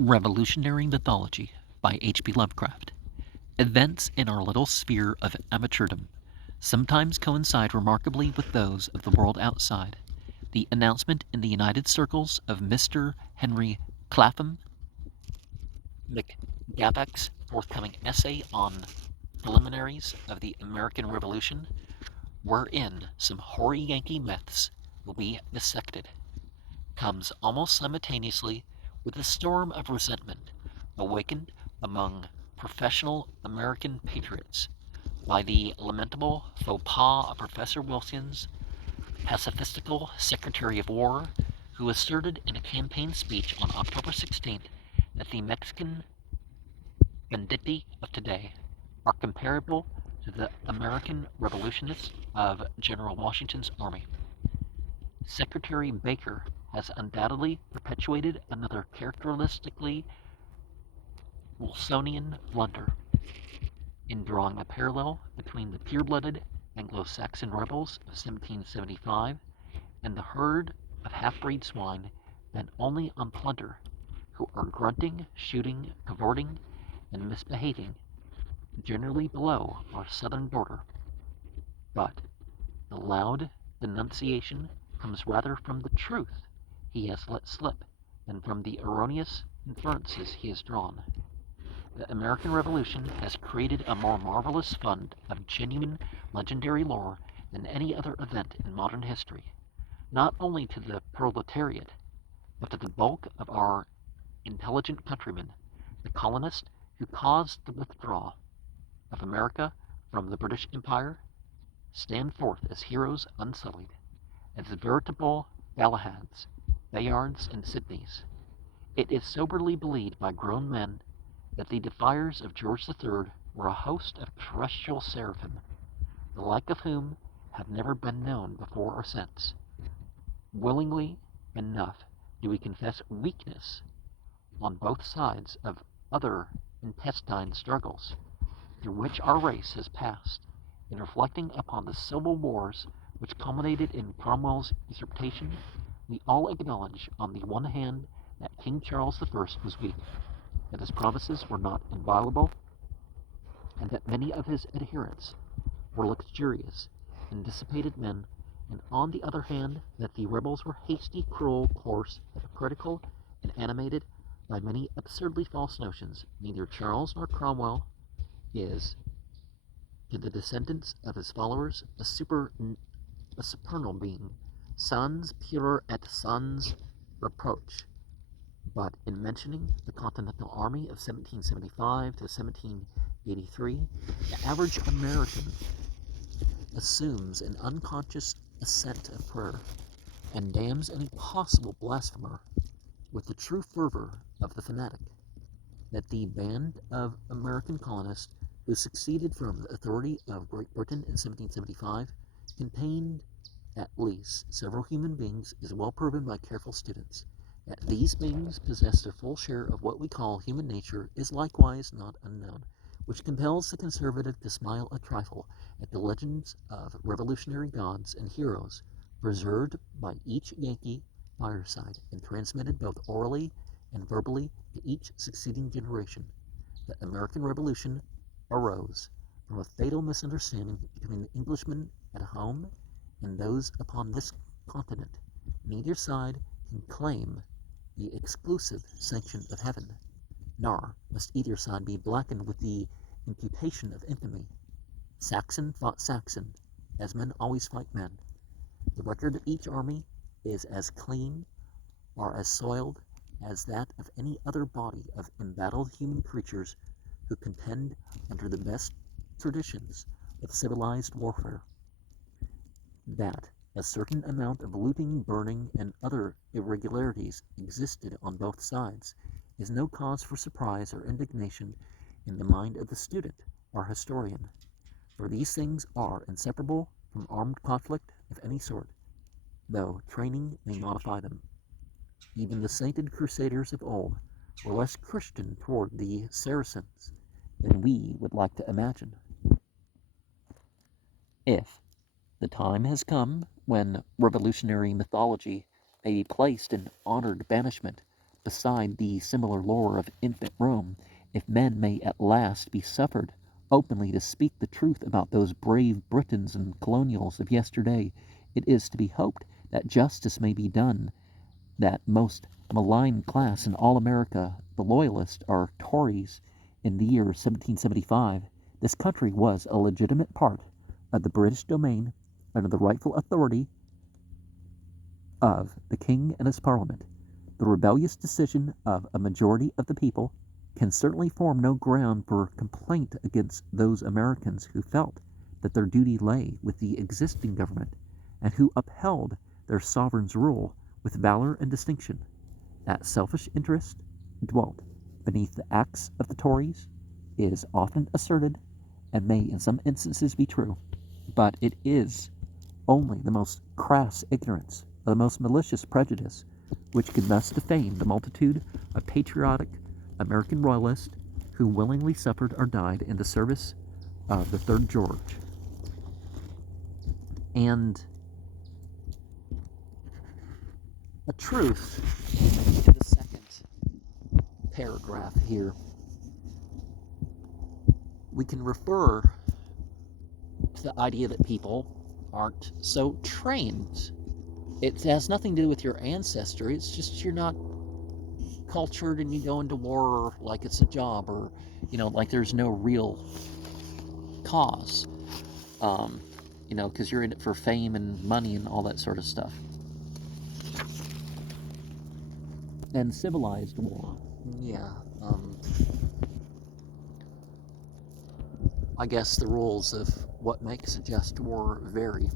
Revolutionary Mythology by H.P. Lovecraft. Events in our little sphere of amateurdom sometimes coincide remarkably with those of the world outside. The announcement in the United Circles of Mr. Henry Clapham McGavock's forthcoming essay on preliminaries of the American Revolution, wherein some hoary Yankee myths will be dissected, comes almost simultaneously with a storm of resentment awakened among professional American patriots by the lamentable faux pas of Professor Wilson's pacifistical Secretary of War, who asserted in a campaign speech on October 16th that the Mexican banditti of today are comparable to the American revolutionists of General Washington's army. Secretary Baker has undoubtedly perpetuated another characteristically Wilsonian blunder in drawing a parallel between the pure-blooded Anglo-Saxon rebels of 1775 and the herd of half-breed swine bent only on plunder, who are grunting, shooting, cavorting, and misbehaving, generally below our southern border. But the loud denunciation comes rather from the truth he has let slip than from the erroneous inferences he has drawn. The American Revolution has created a more marvelous fund of genuine legendary lore than any other event in modern history, not only to the proletariat, but to the bulk of our intelligent countrymen, the colonists who caused the withdrawal of America from the British Empire, stand forth as heroes unsullied, as veritable Galahads, Bayards, and Sidneys. It is soberly believed by grown men that the defiers of George III were a host of terrestrial seraphim, the like of whom have never been known before or since. Willingly enough do we confess weakness on both sides of other intestine struggles through which our race has passed, in reflecting upon the civil wars which culminated in Cromwell's usurpation. We all acknowledge on the one hand that King Charles I was weak, that his promises were not inviolable, and that many of his adherents were luxurious and dissipated men, and on the other hand that the rebels were hasty, cruel, coarse, hypocritical, and animated by many absurdly false notions. Neither Charles nor Cromwell is, to the descendants of his followers, a supernal being, sans pure et sans reproach. But in mentioning the Continental Army of 1775 to 1783, the average American assumes an unconscious assent of prayer, and damns any possible blasphemer with the true fervor of the fanatic. That the band of American colonists who succeeded from the authority of Great Britain in 1775 contained at least several human beings is well proven by careful students. That these beings possess their full share of what we call human nature is likewise not unknown, which compels the conservative to smile a trifle at the legends of revolutionary gods and heroes preserved by each Yankee fireside and transmitted both orally and verbally to each succeeding generation. The American Revolution arose from a fatal misunderstanding between the Englishmen at home and those upon this continent. Neither side can claim the exclusive sanction of heaven, nor must either side be blackened with the imputation of infamy. Saxon fought Saxon, as men always fight men. The record of each army is as clean or as soiled as that of any other body of embattled human creatures who contend under the best traditions of civilized warfare. That a certain amount of looting, burning, and other irregularities existed on both sides is no cause for surprise or indignation in the mind of the student or historian, for these things are inseparable from armed conflict of any sort, though training may modify them. Even the sainted crusaders of old were less Christian toward the Saracens than we would like to imagine. If the time has come when revolutionary mythology may be placed in honored banishment beside the similar lore of infant Rome, if men may at last be suffered openly to speak the truth about those brave Britons and colonials of yesterday, it is to be hoped that justice may be done. That most maligned class in all America, the Loyalists, or Tories, in the year 1775, this country was a legitimate part of the British domain under the rightful authority of the King and his Parliament. The rebellious decision of a majority of the people can certainly form no ground for complaint against those Americans who felt that their duty lay with the existing government and who upheld their sovereign's rule with valor and distinction. That selfish interest dwelt beneath the acts of the Tories is often asserted and may in some instances be true, but it is only the most crass ignorance or the most malicious prejudice which could thus defame the multitude of patriotic American royalists who willingly suffered or died in the service of the third George. And a truth in the second paragraph here. We can refer to the idea that people aren't so trained. It has nothing to do with your ancestry. It's just you're not cultured and you go into war like it's a job, or like there's no real cause. Because you're in it for fame and money and all that sort of stuff. And civilized war, yeah. I guess the rules of what makes a just war vary.